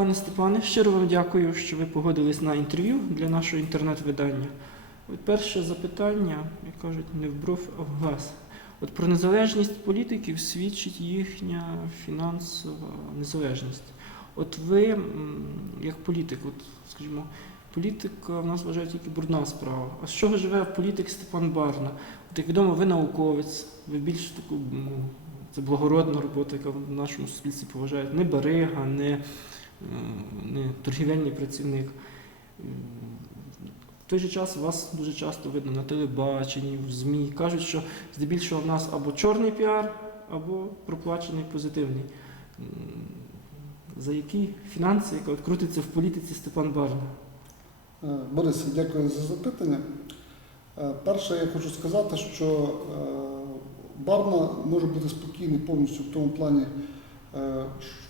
Пане Степане, щиро вам дякую, що ви погодились на інтерв'ю для нашого інтернет-видання. От перше запитання, як кажуть, не в бров, а в газ. От про незалежність політиків свідчить їхня фінансова незалежність. От ви, як політик, от, скажімо, політика в нас вважає тільки брудна справа. А з чого живе політик Степан Барна? От, як відомо, ви науковець, ви більш таку, ну, це благородна робота, яка в нашому суспільстві поважають. Не барига, не, не торгівельний працівник. В той же час вас дуже часто видно на телебаченні, в ЗМІ. Кажуть, що здебільшого в нас або чорний піар, або проплачений позитивний. За які фінанси, яка крутиться в політиці Степан Барна? Е, Борис, дякую за запитання. Е, Перше, я хочу сказати, що е, Барна може бути спокійний повністю в тому плані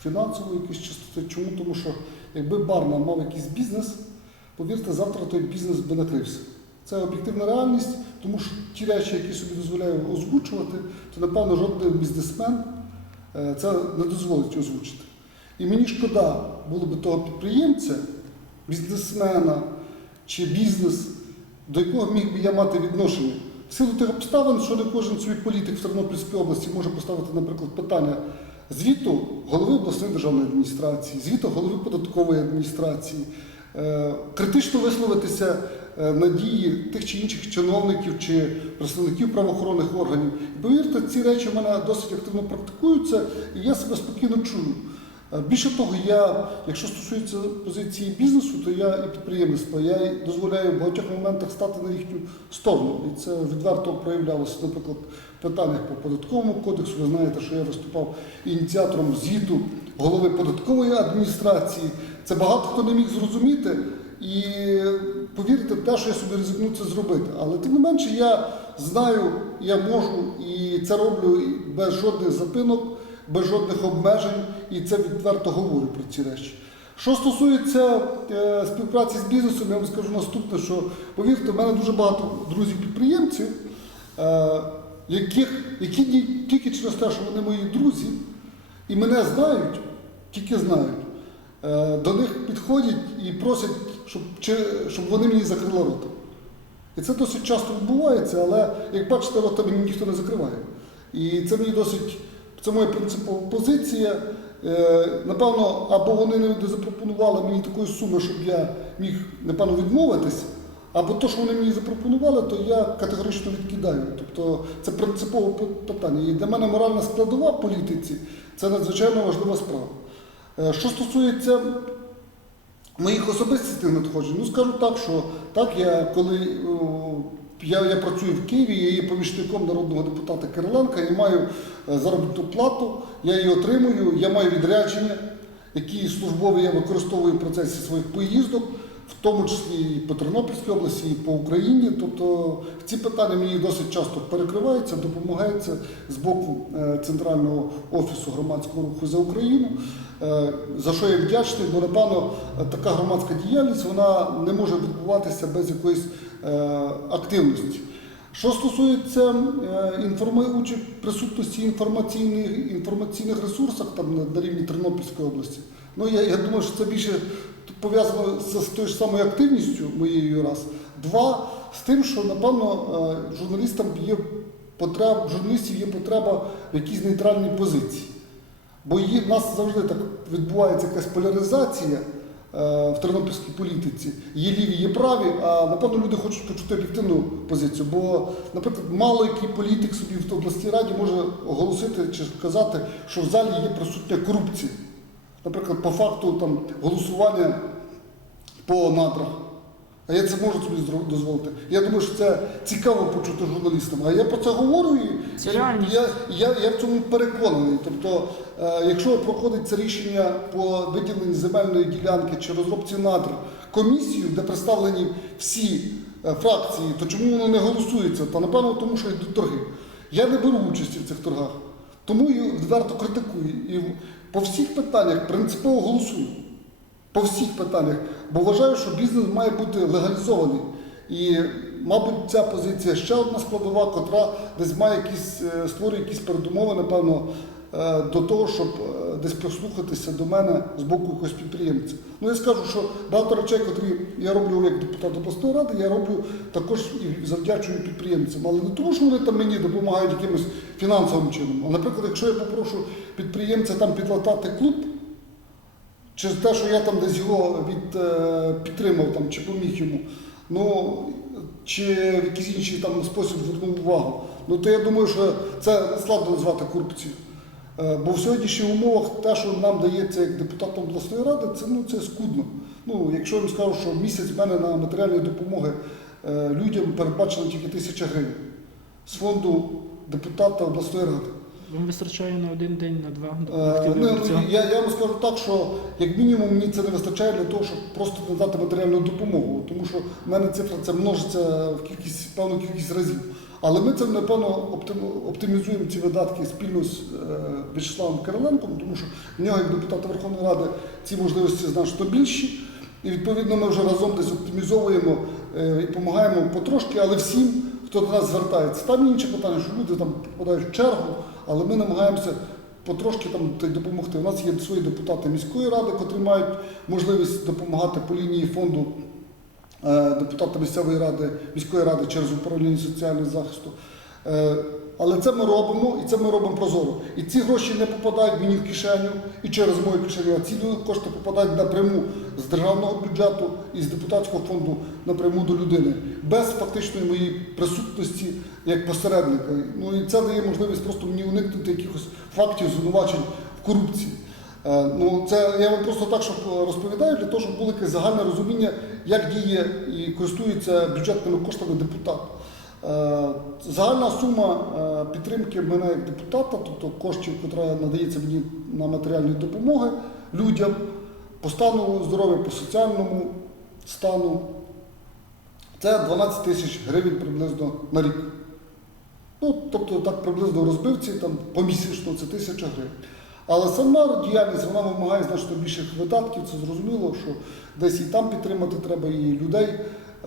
фінансової якоїсь чистоти. Чому? Тому що якби Барна мав якийсь бізнес, повірте, завтра той бізнес би накрився. Це об'єктивна реальність, тому що ті речі, які собі дозволяю озвучувати, то напевно жоден бізнесмен е, це не дозволить озвучити. І мені шкода було би того підприємця, бізнесмена чи бізнес, до якого міг би я мати відношення. В силу тих обставин, що не кожен свій політик в Тернопільській області може поставити, наприклад, питання звіту голови обласної державної адміністрації, звіту голови податкової адміністрації, е, критично висловитися надії тих чи інших чиновників чи представників правоохоронних органів. Повірте, ці речі в мене досить активно практикуються, і я себе спокійно чую. Е, Більше того, я, якщо стосується позиції бізнесу, то я і підприємництва, я дозволяю в багатьох моментах стати на їхню сторону. І це відверто проявлялося, наприклад, в питаннях по податковому кодексу. Ви знаєте, що я виступав ініціатором звіту голови податкової адміністрації. Це багато хто не міг зрозуміти. І повірте, те, що я собі ризикну це зробити. Але тим не менше, я знаю, я можу і це роблю без жодних запинок без жодних обмежень, і це відверто говорю про ці речі. Що стосується е, співпраці з бізнесом, я вам скажу наступне, що повірте, в мене дуже багато друзів-підприємців, е, яких, які тільки через те, що вони мої друзі, і мене знають, тільки знають, е, до них підходять і просять, щоб, чи, щоб вони мені закрили рота. І це досить часто відбувається, але як бачите, рота мені ніхто не закриває. І це мені досить, це моя принципова позиція. Е, напевно, або вони не запропонували мені такої суми, щоб я міг, напевно, відмовитись, або то, що вони мені запропонували, то я категорично відкидаю. Тобто це принципове питання. І для мене моральна складова політиці це надзвичайно важлива справа. Е, Що стосується моїх особистих надходжень, ну скажу так, що так, я коли я, я працюю в Києві, я є помічником народного депутата Кириленка, я маю е, заробітну плату, я її отримую, я маю відрядження, які службові я використовую в процесі своїх поїздок, в тому числі і по Тернопільській області, і по Україні. Тобто ці питання мені досить часто перекриваються, допомагаються з боку е, Центрального офісу громадського руху за Україну. Е, За що я вдячний, бо напевно така громадська діяльність вона не може відбуватися без якоїсь е, активності. Що стосується інформи... уча- присутності інформаційних, інформаційних ресурсах там на рівні Тернопільської області, ну я, я думаю, що це більше пов'язано з, тою ж самою активністю моєю раз. Два, з тим, що напевно е, журналістам є потреба, журналістів є потреба в якійсь нейтральній позиції. Бо є, в нас завжди так відбувається якась поляризація е, в тернопільській політиці. Є ліві, є праві, а напевно люди хочуть почути об'єктивну позицію. Бо, наприклад, мало який політик собі в обласній раді може оголосити чи сказати, що в залі є присутня корупція. Наприклад, по факту там, голосування по надрах. А я це можу собі дозволити. Я думаю, що це цікаво почути журналістам. А я про це говорю і Це я, я, я в цьому переконаний. Тобто, е, якщо проходить це рішення по виділенні земельної ділянки чи розробці надр комісію, де представлені всі е, фракції, то чому воно не голосується? Та напевно тому, що йдуть торги. Я не беру участі в цих торгах, тому і відверто критикую. І по всіх питаннях принципово голосую. По всіх питаннях, бо вважаю, що бізнес має бути легалізований. І, мабуть, ця позиція ще одна складова, котра десь має якісь, е, створює якісь передумови, напевно, до того, щоб е, десь прислухатися до мене з боку якогось підприємця. Ну я скажу, що багато речей, котрі я роблю як депутат обласної ради, я роблю також і завдячую підприємцям. Але не тому, що вони там мені допомагають якимось фінансовим чином. А наприклад, якщо я попрошу підприємця там підлатати клуб, через те, що я там десь його від, е, підтримав там, чи поміг йому, ну, чи в якийсь інший там спосіб звернув увагу, ну то я думаю, що це складно назвати корупцією. Е, Бо в сьогоднішніх умовах те, що нам дається як депутатам обласної ради, це, ну, це скудно. Ну, якщо я вам скажу, що місяць в мене на матеріальні допомоги е, людям передбачено тільки тисяча гривень з фонду депутата обласної ради. Вам вистачає на один день, на два Е, ну, я, я вам скажу так, що як мінімум мені це не вистачає для того, щоб просто надати матеріальну допомогу, тому що в мене цифра це множиться в кількість певну кількість разів. Але ми це напевно оптим- оптимізуємо ці видатки спільно з е, В'ячеславом Кириленком, тому що в нього, як депутата Верховної Ради, ці можливості значно більші. І відповідно ми вже разом десь оптимізовуємо е, і допомагаємо потрошки, але всім, хто до нас звертається. Там інше питання, що люди там попадають в чергу, але ми намагаємося потрошки там допомогти. У нас є свої депутати міської ради, котрі мають можливість допомагати по лінії фонду депутата місцевої ради, міської ради через управління соціального захисту. Е, Але це ми робимо і це ми робимо прозоро. І ці гроші не попадають мені в кишеню і через мою кишеню, а ці кошти попадають напряму з державного бюджету і з депутатського фонду напряму до людини, без фактичної моєї присутності як посередника. Ну і це дає можливість просто мені уникнути якихось фактів звинувачень в корупції. Е, Ну, це я вам просто так, щоб розповідаю, для того, щоб було якесь загальне розуміння, як діє і користується бюджетними коштами депутат. Е, Загальна сума е, підтримки мене як депутата, тобто коштів, яка надається мені на матеріальні допомоги людям по стану здоров'я, по соціальному стану, це 12 тисяч гривень приблизно на рік. Ну, тобто так приблизно розбивці там, помісячно це тисяча гривень. Але сама діяльність вона вимагає значно більших видатків, це зрозуміло, що десь і там підтримати треба, і людей,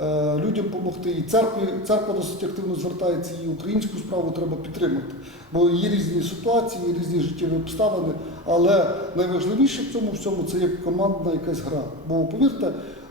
е, людям допомогти, і церкві, церква досить активно звертається, і українську справу треба підтримати. Бо є різні ситуації, є різні життєві обставини, але найважливіше в цьому всьому це є командна якась гра. Бо повірте,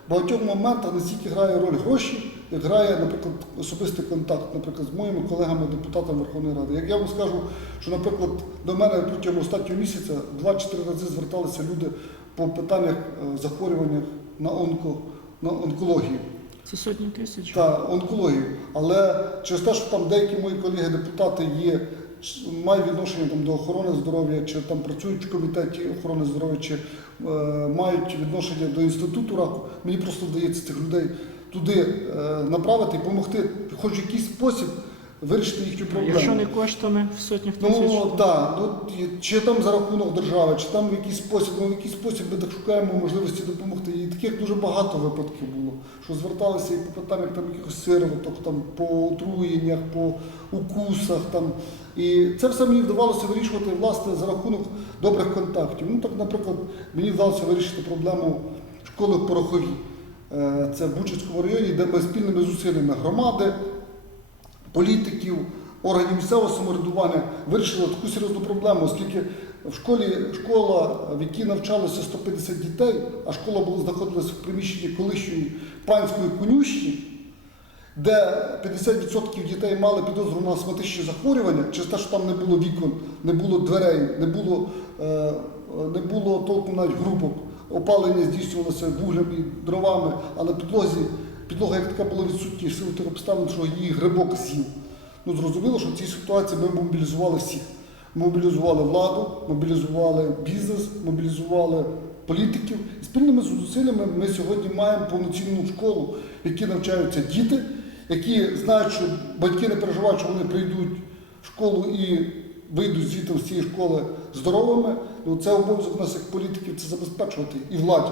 в багатьох моментах не стільки грає роль гроші, як грає, наприклад, особистий контакт, наприклад, з моїми колегами-депутатами Верховної Ради. Як я вам скажу, що, наприклад, до мене протягом останнього місяця 2-4 рази зверталися люди по питаннях е, захворюваннях на, онко, на онкологію Це сотні тисяч. та онкологію. Але через те, що там деякі мої колеги-депутати є, мають відношення там, до охорони здоров'я, чи там працюють в комітеті охорони здоров'я, чи е, мають відношення до інституту раку, мені просто вдається цих людей туди е, направити і допомогти, хоч в якийсь спосіб вирішити їхню проблему. Якщо не коштами в сотнях тисяч. Ну так, ну, чи там за рахунок держави, чи там в якийсь спосіб, ну в якийсь спосіб ми так шукаємо можливості допомогти. І таких дуже багато випадків було, що зверталися і по питаннях там якихось сироваток, там по отруєннях, по укусах там. І це все мені вдавалося вирішувати власне за рахунок добрих контактів. Ну так, наприклад, мені вдалося вирішити проблему школи в Порохові. Е, Це в Бучицькому районі, де ми спільними зусиллями громади, політиків, органів місцевого самоврядування вирішили таку серйозну проблему, оскільки в школі школа, в якій навчалося 150 дітей, а школа була знаходилася в приміщенні колишньої панської конюшні, де 50% дітей мали підозру на астматичні захворювання, через те, що там не було вікон, не було дверей, не було, е, не було толку навіть групок. Опалення здійснювалося вуглем і дровами, а на підлозі підлога як така була відсутня в силу тих обставин, що її грибок з'їв. Ну, зрозуміло, що в цій ситуації ми мобілізували всіх. Мобілізували владу, мобілізували бізнес, мобілізували політиків. І спільними зусиллями ми сьогодні маємо повноцінну школу, в якій навчаються діти, які знають, що батьки не переживають, що вони прийдуть в школу і вийдуть звідти з цієї школи здоровими. Ну, це обов'язок нас як політиків це забезпечувати і владі.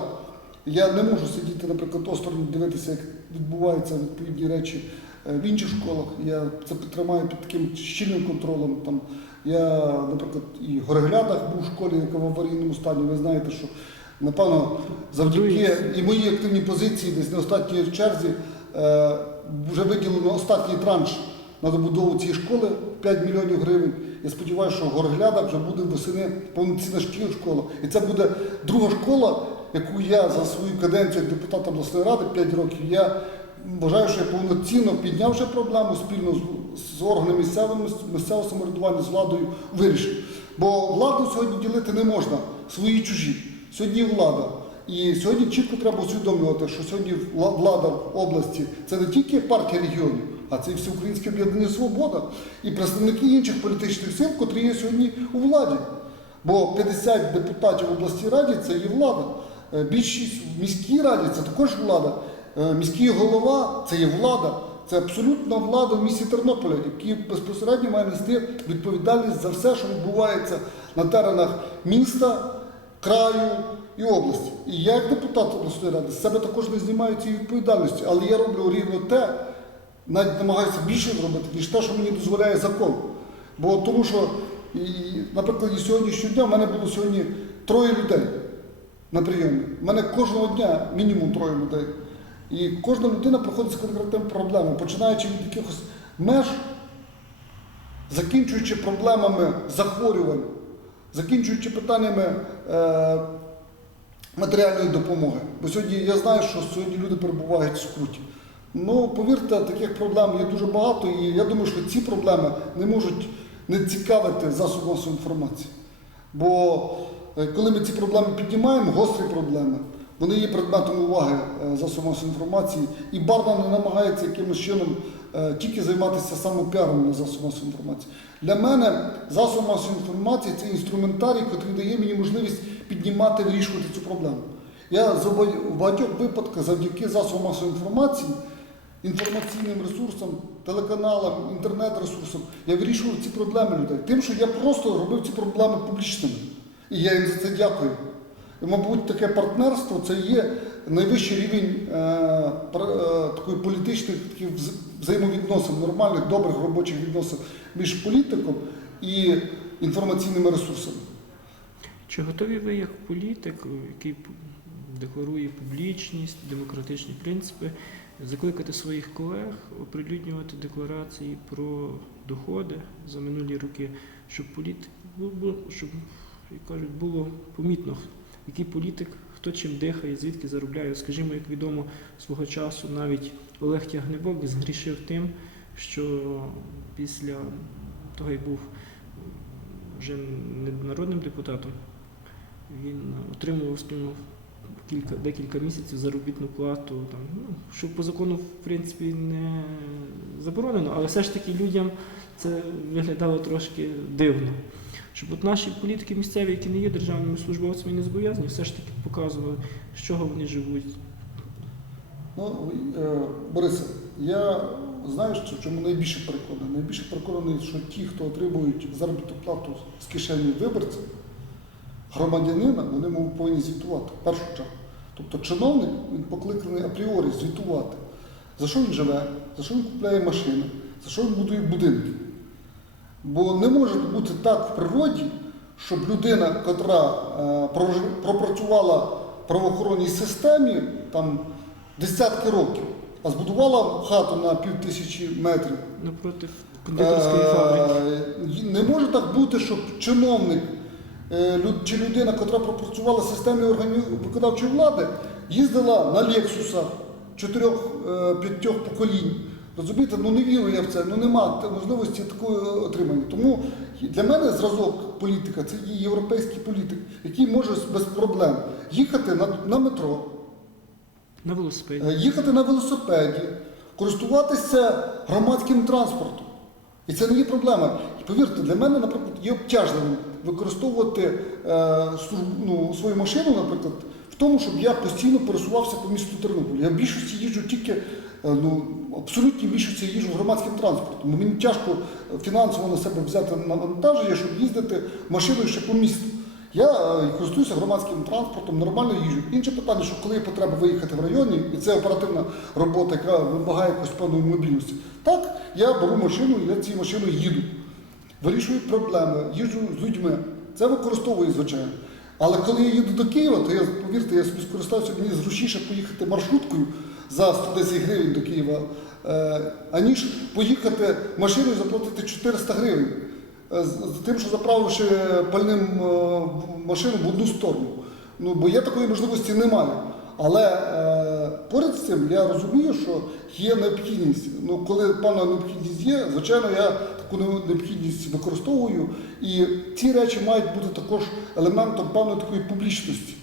Я не можу сидіти, наприклад, осторонь дивитися, як відбуваються відповідні речі е, в інших школах. Я це тримаю під таким щільним контролем. Там я, наприклад, і в Гореглядах був в школі, яка в аварійному стані. Ви знаєте, що напевно завдяки і моїй активній позиції, десь на останній черзі, е, вже виділено останній транш на добудову цієї школи 5 мільйонів гривень. Я сподіваюся, що в Горглядах вже буде восени повноцінна школа. І це буде друга школа, яку я за свою каденцію як депутат обласної ради 5 років. Я вважаю, що я повноцінно піднявши проблему спільно з, органами місцевими, місцевого самоврядування, з владою вирішив. Бо владу сьогодні ділити не можна, свої чужі. Сьогодні влада. І сьогодні чітко треба усвідомлювати, що сьогодні влада в області це не тільки партія регіонів, а це і всеукраїнське об'єднання Свобода і представники інших політичних сил, котрі є сьогодні у владі. Бо 50 депутатів в обласній раді це є влада. Е, Більшість в міській раді це також влада. Е, Міський голова це є влада. Це абсолютна влада в місті Тернополя, який безпосередньо має нести відповідальність за все, що відбувається на теренах міста, краю і області. І я, як депутат обласної ради, з себе також не знімаю цієї відповідальності, але я роблю рівно те, навіть намагаюся більше зробити, ніж те, що мені дозволяє закон. Бо тому що, і, наприклад, і сьогоднішнього дня в мене було сьогодні троє людей на прийомі. У мене кожного дня мінімум троє людей. І кожна людина проходить з конкретними проблемами, починаючи від якихось меж, закінчуючи проблемами захворювань, закінчуючи питаннями е, матеріальної допомоги. Бо сьогодні я знаю, що сьогодні люди перебувають в скруті. Ну, повірте, таких проблем є дуже багато, і я думаю, що ці проблеми не можуть не цікавити засоби масової інформації. Бо е, коли ми ці проблеми піднімаємо, гострі проблеми, вони є предметом уваги е, засобів масової інформації, і Барна не намагається якимось чином е, тільки займатися самопіаром на засобах масової інформації. Для мене засоб масової інформації це інструментарій, який дає мені можливість піднімати, вирішувати цю проблему. Я в багатьох випадках завдяки засобам масової інформації, інформаційним ресурсам, телеканалам, інтернет-ресурсам, я вирішував ці проблеми людей. Тим, що я просто робив ці проблеми публічними. І я їм за це дякую. І, мабуть, таке партнерство це є найвищий рівень е, е, такої політичних таких взаємовідносин, нормальних, добрих робочих відносин між політиком і інформаційними ресурсами. Чи готові ви як політик, який декларує публічність, демократичні принципи, закликати своїх колег оприлюднювати декларації про доходи за минулі роки, щоб політик щоб, як кажуть, було помітно, який політик, хто чим дихає, звідки заробляє. Скажімо, як відомо, свого часу навіть Олег Тягнебок згрішив тим, що після того, як був вже не народним депутатом, він отримував скажімо, кілька, декілька місяців заробітну плату, там, ну, що по закону, в принципі, не заборонено, але все ж таки людям це виглядало трошки дивно. Щоб от наші політики місцеві, які не є державними службовцями і не зобов'язані, все ж таки показували, з чого вони живуть. Ну, е, Борисе, я знаю, що в чому найбільше переконаний. Найбільше переконаний, що ті, хто отримують заробітну плату з кишені виборця, громадянина, вони повинні звітувати в першу чергу. Тобто чиновник він покликаний апріорі звітувати, за що він живе, за що він купляє машини, за що він будує будинки. Бо не може бути так в природі, щоб людина, котра е, пропрацювала в правоохоронній системі там десятки років, а збудувала хату на пів тисячі метрів. Напроти кондитерської фабрики. Е, Не може так бути, щоб чиновник чи людина, котра пропрацювала в системі органів виконавчої влади, їздила на Лексусах чотирьох-п'ятьох поколінь. Розумієте, ну не вірю я в це, ну нема можливості такої отримання. Тому для мене зразок політика це є європейський політик, який може без проблем їхати на, на метро, На велосипеді. Е, їхати на велосипеді, користуватися громадським транспортом. І це не є проблема. Повірте, для мене, наприклад, є обтяжливим використовувати е, ну, свою машину, наприклад, в тому, щоб я постійно пересувався по місту Тернополь. Я в більшості їжджу тільки, е, ну, абсолютно більшості їжджу громадським транспортом. Мені тяжко е, фінансово на себе взяти навантаження, щоб їздити машиною ще по місту. Я е, користуюся громадським транспортом, нормально їжджу. Інше питання, що коли є потреба виїхати в районі, і це оперативна робота, яка вимагає якоїсь певної мобільності. Так, я беру машину і я цією машиною їду. Вирішую проблеми, їжджу з людьми. Це використовую, звичайно. Але коли я їду до Києва, то я, повірте, я собі скористаюся, мені зручніше поїхати маршруткою за 110 гривень до Києва, е, аніж поїхати машиною і заплатити 400 гривень. Е, з, тим, що заправивши пальним е, машину в одну сторону. Ну, бо є такої можливості немає. Але е, поряд з цим я розумію, що є необхідність. Ну, коли певна необхідність є, звичайно, я таку необхідність використовую. І ці речі мають бути також елементом певної такої публічності.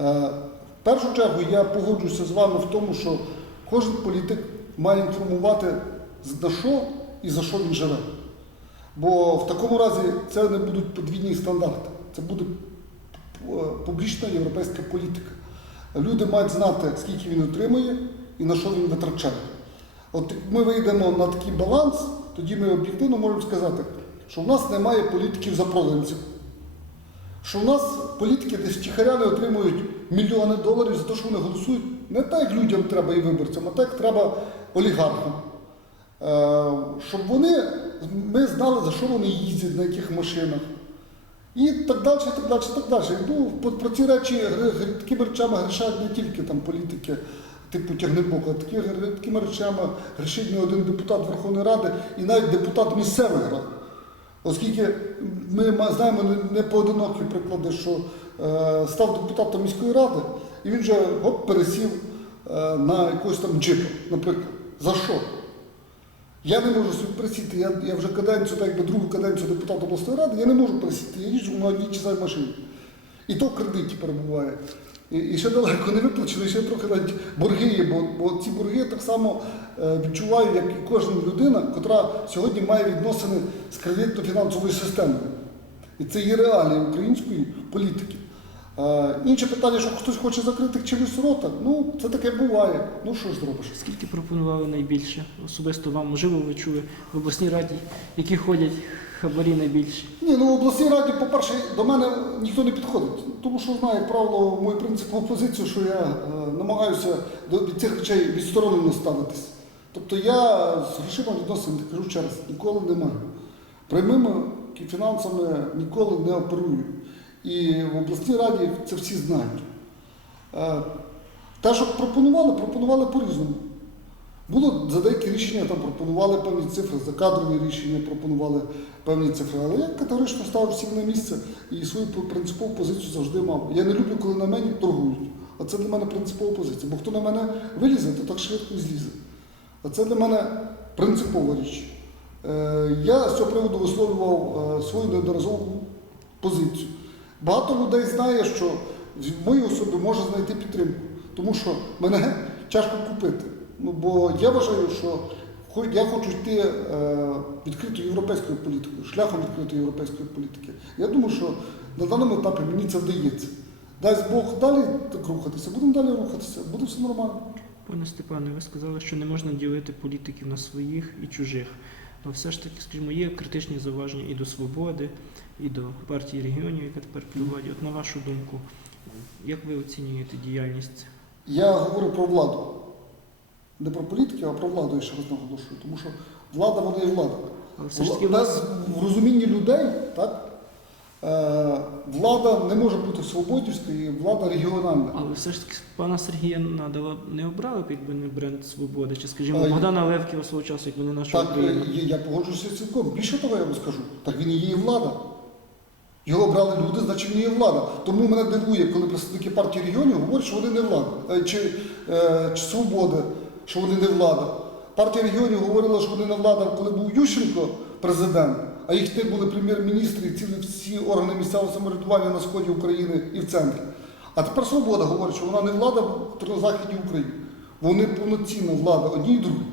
Е, в першу чергу я погоджуюся з вами в тому, що кожен політик має інформувати з- на що і за що він живе. Бо в такому разі це не будуть подвійні стандарти, це буде е, публічна європейська політика. Люди мають знати, скільки він отримує і на що він витрачає. От ми вийдемо на такий баланс, тоді ми об'єктивно можемо сказати, що в нас немає політиків запроданців, що в нас політики десь втіхаря отримують мільйони доларів за те, що вони голосують не так, як людям треба і виборцям, а так треба олігархам. Е, Щоб вони, ми знали, за що вони їздять, на яких машинах. І так далі, так далі, і так далі. Ну, про, ці речі такими речами грішають не тільки там політики, типу Тягнебока, такі, такими речами грішить не один депутат Верховної Ради і навіть депутат місцевих рад. Оскільки ми знаємо не- поодинокі приклади, що е, став депутатом міської ради, і він вже оп, пересів е, на якогось там джипа, наприклад. За що? Я не можу собі присісти, я, я вже каденцію, так якби другу каденцію депутата обласної ради, я не можу присісти, я їжджу на одній часовій машині. І то в кредиті перебуває. І, і ще далеко не виплачено, і ще трохи навіть борги є, бо, бо ці борги я так само е, відчуваю, як і кожна людина, яка сьогодні має відносини з кредитно-фінансовою системою. І це є реалії української політики. Е, інше питання, що хтось хоче закрити чимось рота, ну це таке буває. Ну що ж зробиш? Скільки пропонували найбільше? Особисто вам, можливо, ви чули в обласній раді, які ходять хабарі найбільше? Ні, ну в обласній раді, по-перше, до мене ніхто не підходить. Тому що знає, як правило, мою принципову позицію, що я е, намагаюся до від цих речей відсторонено ставитись. Тобто я з грошима відносин, кажу ще раз, ніколи не маю. Прямими фінансами ніколи не оперую. І в обласній раді це всі знають. Е, Те, що пропонували, пропонували по-різному. Було за деякі рішення там пропонували певні цифри, за кадрові рішення пропонували певні цифри. Але я категорично ставив всіх на місце і свою принципову позицію завжди мав. Я не люблю, коли на мені торгують. А це для мене принципова позиція. Бо хто на мене вилізе, то так швидко і злізе. А це для мене принципова річ. Е, Я з цього приводу висловлював е, свою неодноразову позицію. Багато людей знає, що в моїй особі може знайти підтримку, тому що мене тяжко купити. Ну, бо я вважаю, що я хочу йти е, відкритою європейською політикою, шляхом відкритої європейської політики. Я думаю, що на даному етапі мені це вдається. Дасть Бог далі так рухатися, будемо далі рухатися, буде все нормально. Пане Степане, ви сказали, що не можна ділити політиків на своїх і чужих. Але все ж таки, скажімо, є критичні зауваження і до свободи, і до партії регіонів, яка тепер при владі. От на вашу думку, як ви оцінюєте діяльність? Я говорю про владу. Не про політики, а про владу я ще раз наголошую. Тому що влада вона є влада. Але все ж таки нас в розумінні людей, так, влада не може бути свободівською, влада регіональна. Але все ж таки пана Сергія Надала не обрали б, якби не бренд свободи, чи скажімо, А, Богдана Левківа свого часу, якби не наша Так, е, я погоджуюся цілком. Більше того, я вам скажу, так він і є влада. Його обрали люди, значить він є влада. Тому мене дивує, коли представники партії регіонів говорять, що вони не влада. Е, Чи, е, чи свобода, що вони не влада. Партія регіонів говорила, що вони не влада, коли був Ющенко президент, а їх ти були прем'єр-міністри і цілі всі органи місцевого самоврядування на сході України і в центрі. А тепер свобода говорить, що вона не влада на західній Україні. Вони повноцінна влада одній і другій.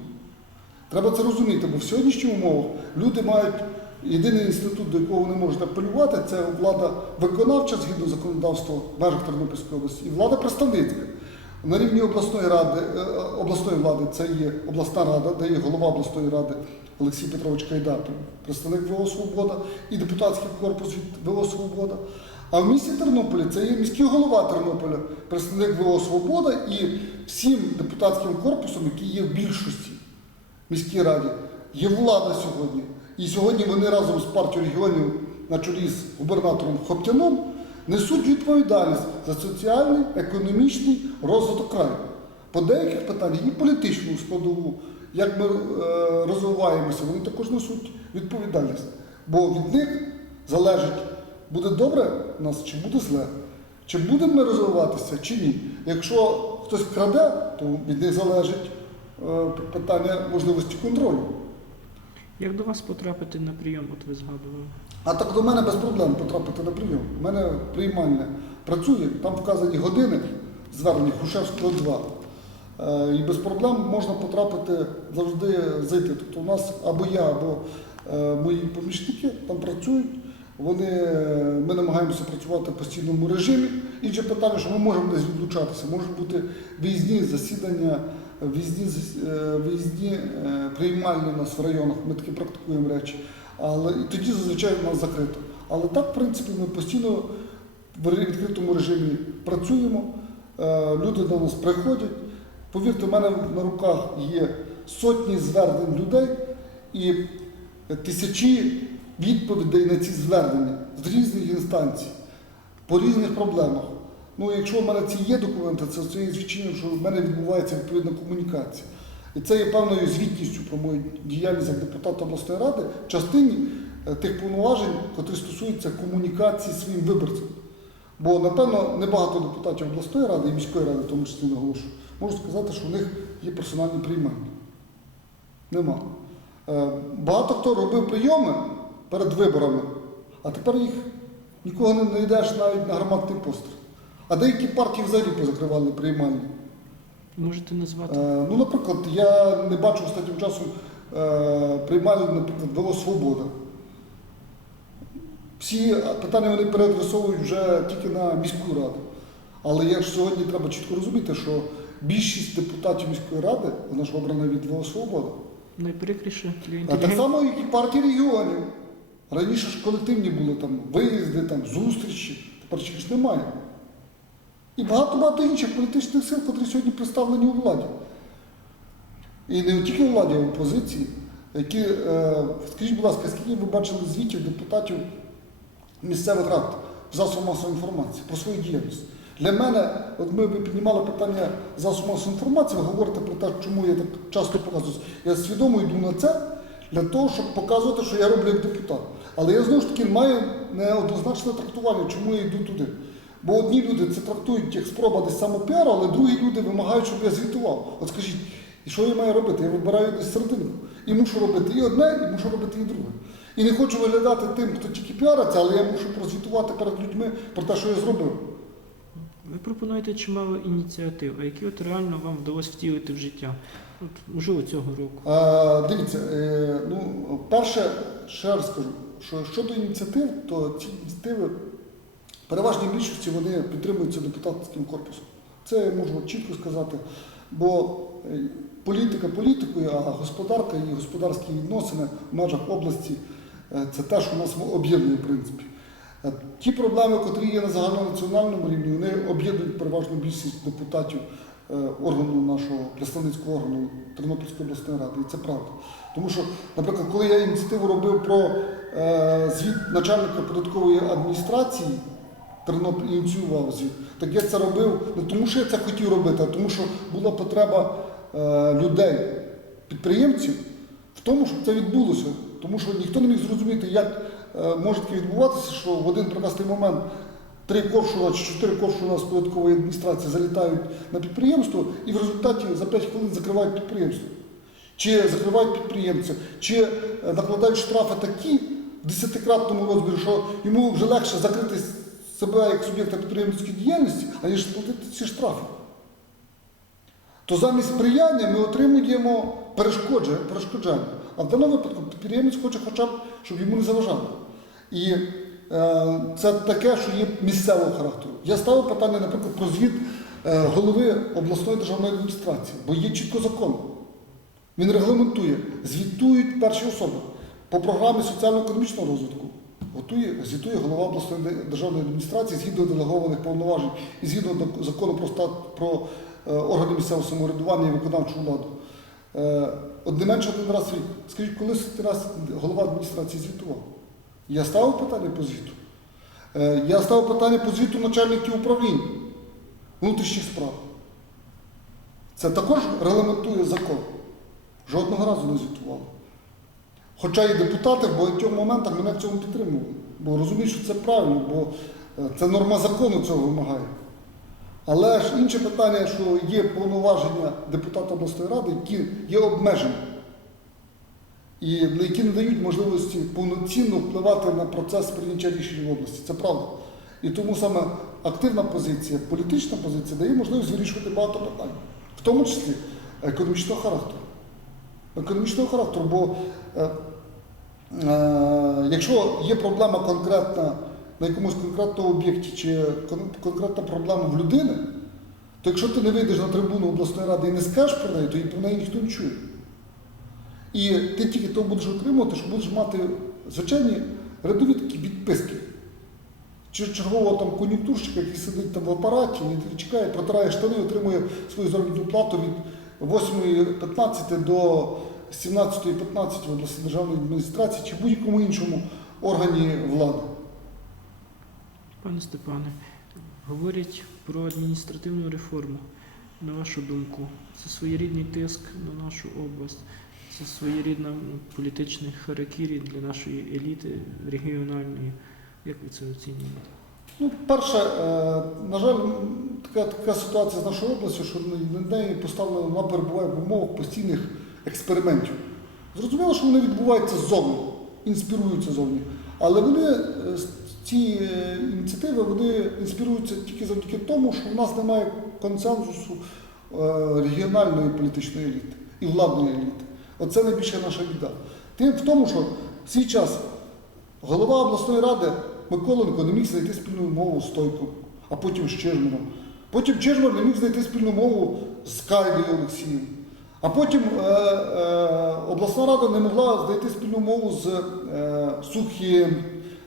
Треба це розуміти, бо в сьогоднішніх умовах люди мають єдиний інститут, до якого вони можуть апелювати, це влада виконавча згідно законодавства в межах Тернопільської області і влада представницька. На рівні обласної ради, е, обласної влади це є обласна рада, де є голова обласної ради Олексій Петрович Кайда, представник ВО Свобода і депутатський корпус від ВО Свобода. А в місті Тернополі це є міський голова Тернополя, представник ВО Свобода і всім депутатським корпусом, який є в більшості міській раді, є влада сьогодні. І сьогодні вони разом з партією регіонів на чолі з губернатором Хоптяном несуть відповідальність за соціальний, економічний розвиток краю. По деяких питаннях і політичну складову, як ми е, розвиваємося, вони також несуть відповідальність. Бо від них залежить, буде добре у нас чи буде зле. Чи будемо ми розвиватися, чи ні. Якщо хтось краде, то від них залежить е, питання можливості контролю. Як до вас потрапити на прийом, от ви згадували? А так до мене без проблем потрапити на прийом. У мене приймальня працює, там вказані години звернення Грушевського 2. Е, І без проблем можна потрапити завжди зайти. Тобто у нас або я, або е, мої помічники там працюють. Вони, е, ми намагаємося працювати в постійному режимі. Інше питання, що ми можемо десь відлучатися, можуть бути виїзні засідання, виїзні, виїзні приймальні у нас в районах, ми такі практикуємо речі. Але і тоді зазвичай у нас закрито. Але так, в принципі, ми постійно в відкритому режимі працюємо, е, люди до нас приходять. Повірте, в мене на руках є сотні звернень людей і тисячі відповідей на ці звернення з різних інстанцій по різних проблемах. Ну, якщо в мене ці є документи, це, є свідченням, що в мене відбувається відповідна комунікація. І це є певною звітністю про мою діяльність як депутата обласної ради в частині е, тих повноважень, які стосуються комунікації зі своїм виборцем. Бо, напевно, небагато депутатів обласної ради і міської ради, в тому числі наголошую, можуть сказати, що в них є персональні приймання. Нема. Е, Багато хто робив прийоми перед виборами, а тепер їх нікого не знайдеш навіть на громадний постер. А деякі партії взагалі позакривали приймальні. Можете назвати? Е, Ну, наприклад, я не бачу останнім часом е, приймальні, наприклад, вело свобода. Всі питання вони переадресовують вже тільки на міську раду. Але як сьогодні треба чітко розуміти, що більшість депутатів міської ради, вона ж обрана від ВО Свобода. Найприкріше для А так само, як і партії регіонів. Раніше ж колективні були там виїзди, там, зустрічі, тепер ж немає. І багато-багато інших політичних сил, які сьогодні представлені у владі. І не тільки у владі, а й опозиції. Які, е, скажіть, будь ласка, скільки ви бачили звітів депутатів місцевих рад в засобах масової інформації про свою діяльність? Для мене, от ми піднімали питання засобів масової інформації, ви говорите про те, чому я так часто показую. Я свідомо йду на це для того, щоб показувати, що я роблю як депутат. Але я знову ж таки маю неоднозначне трактування, чому я йду туди. Бо одні люди це трактують як спроба десь самопіару, але другі люди вимагають, щоб я звітував. От скажіть, і що я маю робити? Я вибираю десь серединку. І мушу робити і одне, і мушу робити і друге. І не хочу виглядати тим, хто тільки піариться, але я мушу прозвітувати перед людьми про те, що я зробив. Ви пропонуєте чимало ініціатив, а які от реально вам вдалося втілити в життя? От, можливо, цього року. А, дивіться, е, ну, перше, ще раз скажу, що щодо ініціатив, то ці ініціативи переважній більшості вони підтримуються депутатським корпусом. Це я можу чітко сказати, бо е, політика політикою, а господарка і господарські відносини в межах області е, це те, що нас об'єднує, в принципі. Е, Ті проблеми, які є на загальнонаціональному рівні, вони об'єднують переважну більшість депутатів органу нашого представницького органу Тернопільської обласної ради, і це правда. Тому що, наприклад, коли я ініціативу робив про звіт начальника податкової адміністрації, Тернопіль ініціював звіт, так я це робив не тому, що я це хотів робити, а тому, що була потреба е, людей, підприємців в тому, щоб це відбулося. Тому що ніхто не міг зрозуміти, як е, може таке відбуватися, що в один прекрасний момент три коршуна чи чотири коршуна з податкової адміністрації залітають на підприємство і в результаті за 5 хвилин закривають підприємство. Чи закривають підприємця, чи е, накладають штрафи такі в десятикратному розмірі, що йому вже легше закрити себе як суб'єкта підприємницької діяльності, аніж сплатити ці штрафи. То замість сприяння ми отримуємо перешкодження. А в даному випадку підприємець хоче хоча б, щоб йому не заважали. І е, це таке, що є місцевого характеру. Я ставив питання, наприклад, про звіт е, голови обласної державної адміністрації, бо є чітко закон. Він регламентує, звітують перші особи по програмі соціально-економічного розвитку. Звітує голова обласної державної адміністрації згідно делегованих повноважень і згідно закону про, стат, про е, органи місцевого самоврядування і виконавчу владу. Е, от менше один раз рік. Скажіть, коли раз голова адміністрації звітував? Я ставив питання по звіту. Е, я ставив питання по звіту начальників управлінь внутрішніх справ. Це також регламентує закон. Жодного разу не звітували. Хоча і депутати в багатьох моментах мене в цьому підтримували. Бо розуміють, що це правильно, бо е, це норма закону цього вимагає. Але ж інше питання, що є повноваження депутата обласної ради, які є обмежені, і які не дають можливості повноцінно впливати на процес прийняття рішень в області. Це правда. І тому саме активна позиція, політична позиція дає можливість вирішувати багато питань, в тому числі економічного характеру. Економічного характеру, бо е, якщо є проблема конкретна на якомусь конкретному об'єкті чи конкретна проблема в людини, то якщо ти не вийдеш на трибуну обласної ради і не скажеш про неї, то і про неї ніхто не чує. І ти тільки то будеш отримувати, що будеш мати звичайні рядові такі відписки. Чи чергового там кон'юнктурщика, який сидить там в апараті, і чекає, протирає штани, отримує свою заробітну плату від 8.15 до 17.15 в обласній державній адміністрації чи будь-якому іншому органі влади. Пане Степане, говорять про адміністративну реформу. На вашу думку, це своєрідний тиск на нашу область, це своєрідна політична харакірі для нашої еліти регіональної. Як ви це оцінюєте? Ну, перше, е, на жаль, така, така ситуація з нашою областю, що на неї поставлено, вона перебуває в умовах постійних експериментів. Зрозуміло, що вони відбуваються ззовні, інспіруються ззовні. Але вони, е, ці е, ініціативи, вони інспіруються тільки завдяки тому, що в нас немає консенсусу е, регіональної політичної еліти і владної еліти. Оце найбільша наша біда. Тим в тому, що в свій час голова обласної ради Миколенко не міг знайти спільну мову з Стойком, а потім з Чижманом. Потім Чижман не міг знайти спільну мову з Кайдою Олексієм. А потім е, е, обласна рада не могла знайти спільну мову з е, Сухим,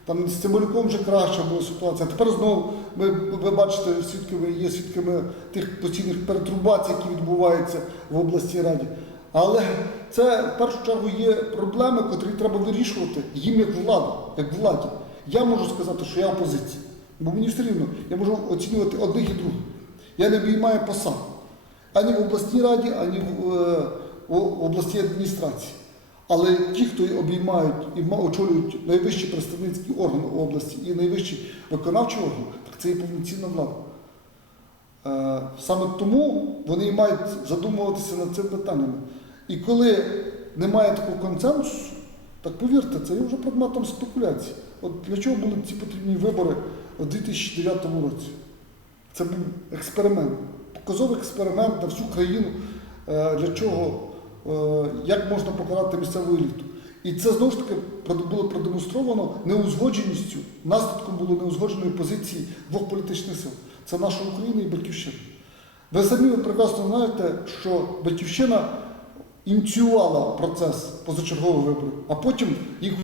там з Цималюком вже краща була ситуація. Тепер знову ми, ви бачите, свідками, є свідками тих постійних перетрубацій, які відбуваються в обласній раді. Але це в першу чергу є проблеми, котрі треба вирішувати їм як влада, як владі. Я можу сказати, що я опозиція. Бо мені все рівно, я можу оцінювати одних і других. Я не обіймаю посад ані в обласній раді, ані в, е, в обласній адміністрації. Але ті, хто обіймають і очолюють найвищі представницькі органи області і найвищі виконавчі органи, так це є повноцінна влада. Е, Саме тому вони мають задумуватися над цим питаннями. І коли немає такого консенсусу, так повірте, це є вже предметом спекуляцій. От для чого були ці потрібні вибори у 2009 році? Це був експеримент, показовий експеримент на всю країну, е, для чого, е, як можна покарати місцеву еліту. І це знову ж таки було продемонстровано неузгодженістю, наслідком було неузгодженої позиції двох політичних сил. Це наша Україна і Батьківщина. Ви самі прекрасно знаєте, що Батьківщина ініціювала процес позачергових виборів, а потім їх